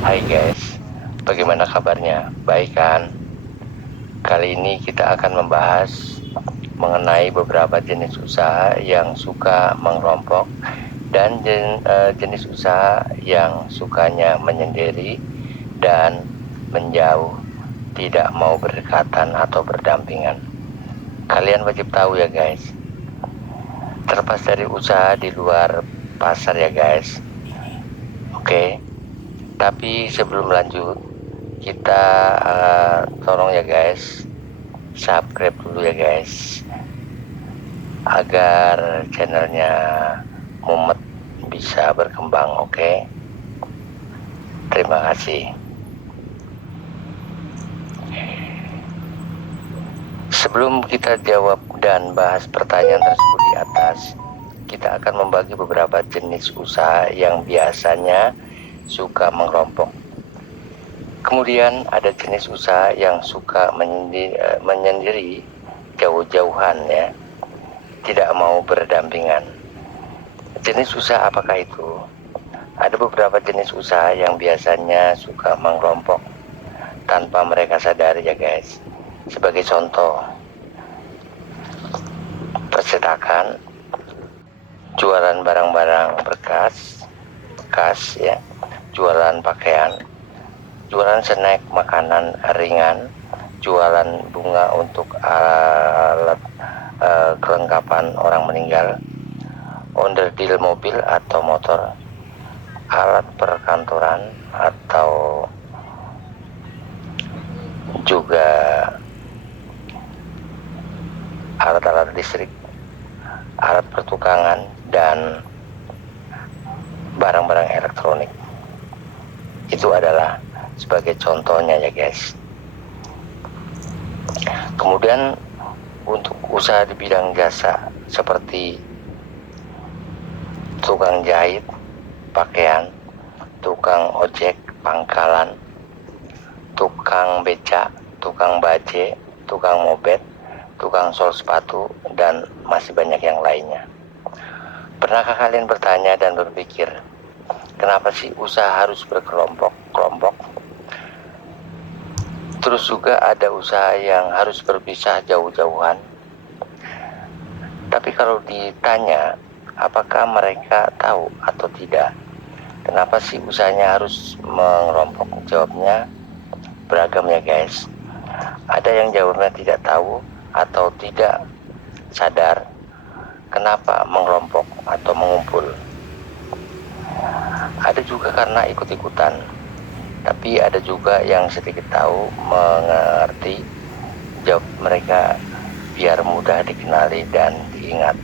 Hai guys, bagaimana kabarnya? Baik kan? Kali ini kita akan membahas mengenai beberapa jenis usaha yang suka mengelompok dan jenis usaha yang sukanya menyendiri dan menjauh, tidak mau berdekatan atau berdampingan. Kalian wajib tahu ya guys, terlepas dari usaha di luar pasar ya guys. Oke, tapi sebelum lanjut, kita tolong ya guys, subscribe dulu ya guys, agar channelnya Mumet bisa berkembang. Oke, terima kasih. Sebelum kita jawab dan bahas pertanyaan tersebut di atas, kita akan membagi beberapa jenis usaha yang biasanya suka mengelompok. Kemudian ada jenis usaha yang suka menyendiri jauh-jauhan ya, tidak mau berdampingan. Jenis usaha apakah itu? Ada beberapa jenis usaha yang biasanya suka mengelompok tanpa mereka sadari ya guys. Sebagai contoh, percetakan, jualan barang-barang bekas ya, jualan pakaian, jualan snack makanan ringan, jualan bunga untuk alat kelengkapan orang meninggal, onderdil mobil atau motor, alat perkantoran, atau juga alat-alat listrik, alat pertukangan, dan barang-barang elektronik. Itu adalah sebagai contohnya ya guys. Kemudian untuk usaha di bidang jasa seperti tukang jahit pakaian, tukang ojek pangkalan, tukang beca, tukang baje, tukang moped, tukang sol sepatu, dan masih banyak yang lainnya. Pernahkah kalian bertanya dan berpikir, kenapa sih usaha harus berkelompok-kelompok? Terus juga ada usaha yang harus berpisah jauh-jauhan. Tapi kalau ditanya, apakah mereka tahu atau tidak? Kenapa sih usahanya harus mengelompok? Jawabnya beragam ya guys. Ada yang jawabnya tidak tahu atau tidak sadar kenapa mengelompok atau mengumpul. Ada juga karena ikut-ikutan. Tapi ada juga yang sedikit tahu, mengerti, jawab mereka biar mudah dikenali dan diingat.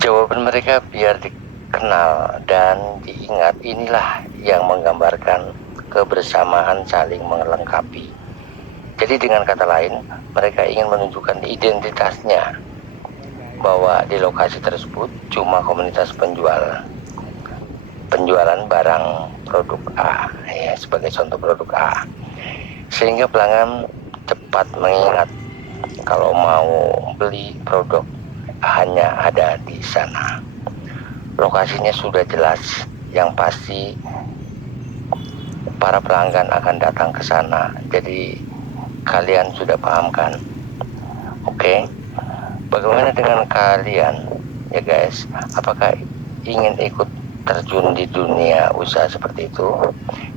Jawaban mereka biar dikenal dan diingat inilah yang menggambarkan kebersamaan saling melengkapi. Jadi dengan kata lain, mereka ingin menunjukkan identitasnya, bahwa di lokasi tersebut cuma komunitas penjualan barang produk A ya, sebagai contoh produk A, sehingga pelanggan cepat mengingat kalau mau beli produk hanya ada di sana. Lokasinya sudah jelas, yang pasti para pelanggan akan datang ke sana. Jadi kalian sudah paham kan? Oke, bagaimana dengan kalian ya guys? Apakah ingin ikut terjun di dunia usaha seperti itu?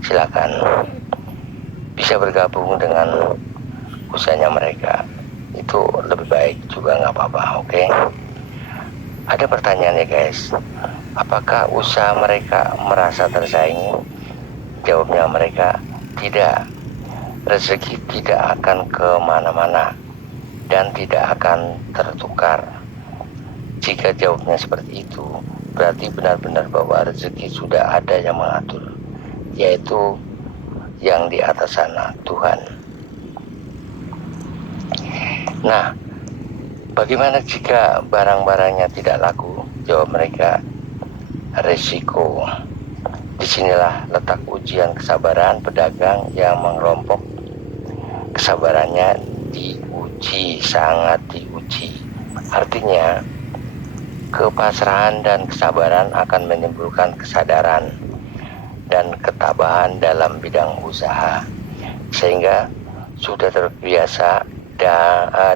Silakan, bisa bergabung dengan usahanya mereka. Itu lebih baik juga, nggak apa-apa. Oke, ada pertanyaan ya guys, apakah usaha mereka merasa tersaingi? Jawabnya mereka tidak. Rezeki tidak akan kemana-mana dan tidak akan tertukar. Jika jawabnya seperti itu, berarti benar-benar bahwa rezeki sudah ada yang mengatur, yaitu yang di atas sana, Tuhan. Nah, bagaimana jika barang-barangnya tidak laku? Jawab mereka, resiko. Disinilah letak ujian kesabaran pedagang yang mengelompok. Kesabarannya diuji, sangat diuji. Artinya, Kepasrahan dan kesabaran akan menimbulkan kesadaran dan ketabahan dalam bidang usaha, sehingga sudah terbiasa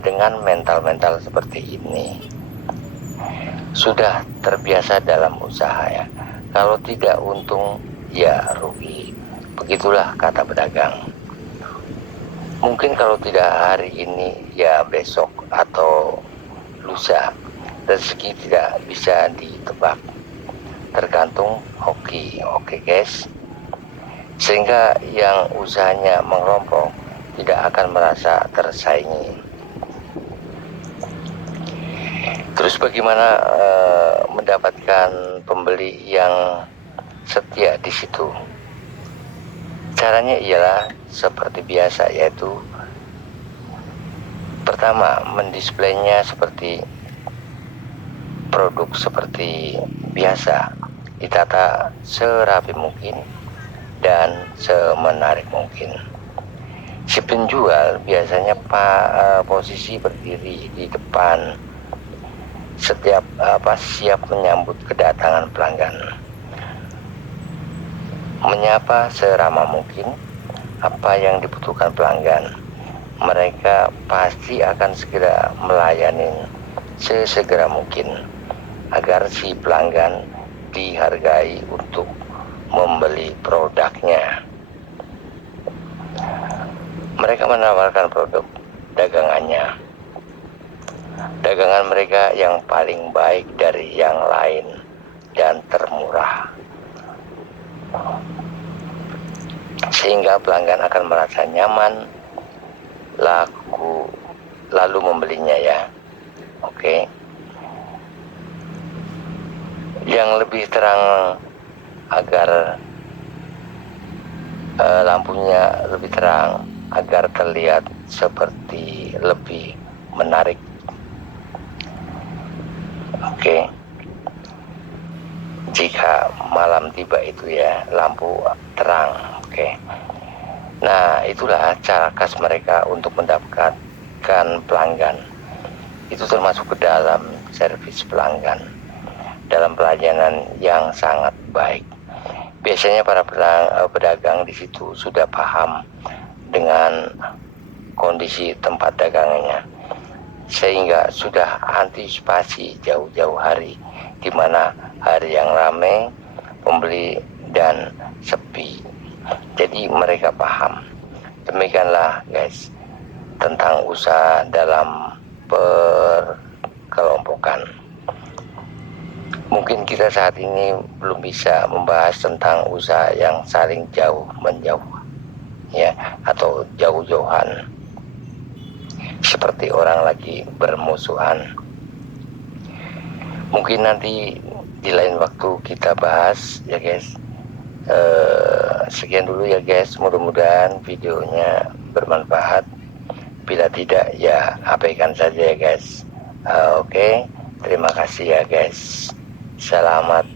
dengan mental-mental seperti ini. Sudah terbiasa dalam usaha ya. Kalau tidak untung, ya rugi. Begitulah kata pedagang. Mungkin kalau tidak hari ini, ya besok atau lusa. Rezeki tidak bisa ditebak, tergantung hoki. Oke guys, sehingga yang usahanya mengelompok tidak akan merasa tersaingi. Terus bagaimana mendapatkan pembeli yang setia di situ? Caranya ialah seperti biasa, yaitu pertama, mendisplaynya seperti produk seperti biasa, ditata serapi mungkin dan semenarik mungkin. Si penjual biasanya posisi berdiri di depan, siap menyambut kedatangan pelanggan, menyapa seramah mungkin apa yang dibutuhkan pelanggan. Mereka pasti akan segera melayani sesegera mungkin agar si pelanggan dihargai untuk membeli produknya. Mereka menawarkan produk dagangannya, dagangan mereka yang paling baik dari yang lain dan termurah, sehingga pelanggan akan merasa nyaman lalu membelinya ya. Oke. Yang lebih terang agar lampunya lebih terang agar terlihat seperti lebih menarik. Oke. Jika malam tiba itu ya, lampu terang. Oke. Nah, itulah cara khas mereka untuk mendapatkan pelanggan. Itu termasuk ke dalam servis pelanggan, dalam pelayanan yang sangat baik. Biasanya para pedagang di situ sudah paham dengan kondisi tempat dagangannya, sehingga sudah antisipasi jauh-jauh hari, di mana hari yang ramai pembeli dan sepi. Jadi mereka paham. Demikianlah guys tentang usaha dalam perkelompokan. Mungkin kita saat ini belum bisa membahas tentang usaha yang saling jauh menjauh ya, atau jauh-jauhan, seperti orang lagi bermusuhan. Mungkin nanti di lain waktu kita bahas ya guys. Sekian dulu ya guys, mudah-mudahan videonya bermanfaat. Bila tidak ya abaikan saja ya guys. Oke, terima kasih ya guys. Selamat,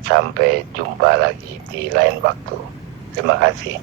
sampai jumpa lagi di lain waktu. Terima kasih.